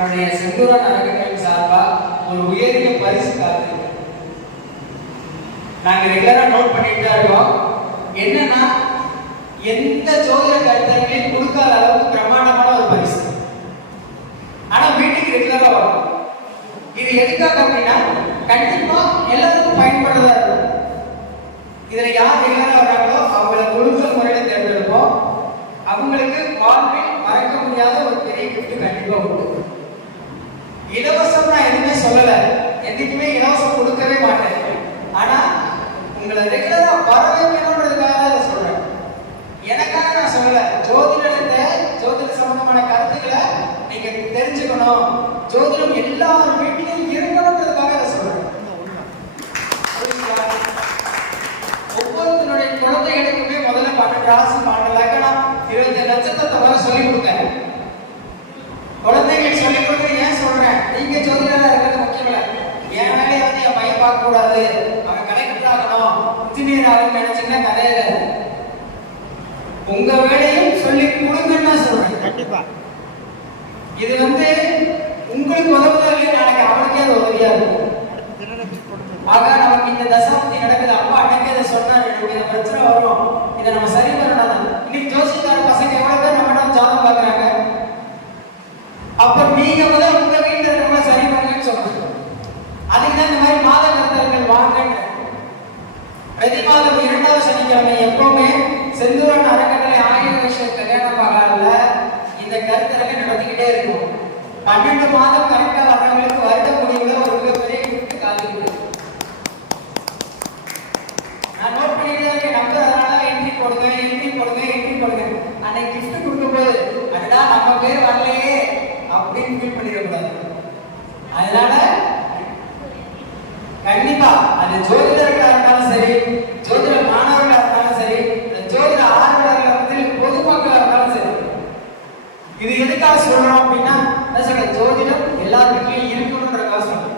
நம்மளுடைய செந்தூரன் அறக்கட்டளை சார்பா ஒரு உயரிய பரிசு காத்து நாங்க ரெகுலரா நோட் பண்ணிட்டு தான் இருக்கோம். என்னன்னா எந்த ஜோதிட கருத்தையுமே கொடுக்காத அளவுக்கு பிரம்மாண்டமான ஒரு பரிசு. ஆனா வீட்டுக்கு ரெகுலரா வரும். இது எதுக்காக அப்படின்னா கண்டிப்பா எல்லாத்துக்கும் பயன்படுறதா இருக்கும். இதுல யார் ரெகுலரா வராங்களோ அவங்கள ஒழுங்கு முறையில தேர்ந்தெடுப்போம். அவங்களுக்கு வாழ்வில் மறக்க முடியாத ஒரு பெரிய கிஃப்ட் கண்டிப்பா உண்டு இலவசம் நான் எதுவுமே சொல்லல எதுக்குமே இலவசம் கொடுக்கவே மாட்டேன். ஆனா உங்களை ரெகுலரா வர வைக்கணுன்றதுக்காக தான் இதை சொல்றேன். எனக்காக நான் சொல்லல. ஜோதிடத்தை ஜோதிட சம்பந்தமான கருத்துக்களை நீங்க தெரிஞ்சுக்கணும். ஜோதிடம் எல்லார் வீட்டிலும் இருக்கணுன்றதுக்காக இதை சொல்றேன். புரியுதுங்களா? ஒவ்வொருத்தருடைய குழந்தைகளுக்குமே முதல்ல பன்னெண்டு ராசி பன்னெண்டு கூடாது அவன் கலெக்டர் ஆகணும் இன்ஜினியர் ஆகணும் நினைச்சுன்னா கதையில உங்க வேலையும் சொல்லி கொடுங்கன்னு சொல்றேன். கண்டிப்பா. இது வந்து உங்களுக்கு உதவுதா இல்லையா நாளைக்கு அவனுக்கே அது உதவியா இருக்கும். ஆக நமக்கு இந்த தசாப்தி நடக்குது. அப்பா அன்னைக்கு இதை சொன்னாரு. எனக்கு இந்த பிரச்சனை வரும். இதை நம்ம சரி பண்ணணும். இன்னைக்கு ஜோசிக்கார பசங்க எவ்வளவு பேர் நம்ம ஜாதகம் பார்க்கறாங்க? அப்ப நீங்க முதல்ல அதுக்கு இந்த மாதிரி மாத கருத்தர்கள் வாங்கன்னு. பிரதி மாதம் இரண்டாவது சனிக்கிழமை எப்பவுமே செந்தூரன் அறக்கட்டளை ஆயிரம் வருஷம் கல்யாண மகால்ல இந்த கருத்தரங்க நடத்திக்கிட்டே இருக்கும். பன்னெண்டு மாதம் கரெக்டா வர்றவங்களுக்கு வருட முடிவுல ஒரு மிகப்பெரிய gift காத்துக்கிட்டு இருக்கு. நான் நோட் பண்ணிட்டு இருக்கேன் நம்பர் அதனால என்ட்ரி போடுங்க என்ட்ரி போடுங்க என்ட்ரி போடுங்க. அன்னைக்கு கிஃப்ட் கொடுக்கும்போது அதுதான் நம்ம பேர் வரலையே அப்படின்னு ஃபீல் பண்ணிடக்கூடாது. அதனால கண்டிப்பா. அது ஜோதிடர்களா இருந்தாலும் சரி ஜோதிட மாணவர்களா இருந்தாலும் சரி ஜோதிட ஆர்வலர்களா வந்து பொதுமக்களா இருந்தாலும் சரி. இது எதுக்காக சொல்றோம் அப்படின்னா என்ன சொல்ற ஜோதிடம் எல்லாருக்குமே இருக்கணும்ன்றக்காக சொல்றோம்.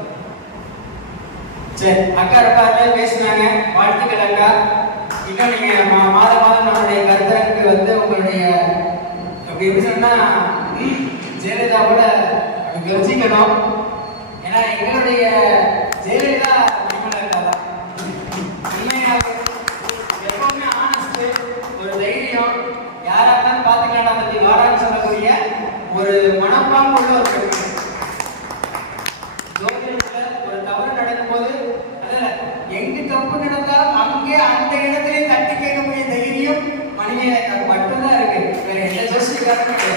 சரி அக்கா ரொம்ப அருமையா பேசினாங்க. வாழ்த்துக்கள் அக்கா. இன்னும் நீங்க மா- மாத மாதம் நம்மளுடைய கருத்தரங்கு வந்து உங்களுடைய அப்படி எப்படி சொன்னா ஜெயலலிதா கூட அப்படி ஒரு மனப்பாங்கு உள்ள ஒரு தவறு நடக்கும்போது அதில் எங்கு தப்பு நடந்தால் அங்கே அந்த இடத்திலே தட்டி கேட்கக்கூடிய தைரியம் மனிதனுக்கு மட்டும்தான் இருக்கு. வேற எந்த ஜோசிக்காரனும்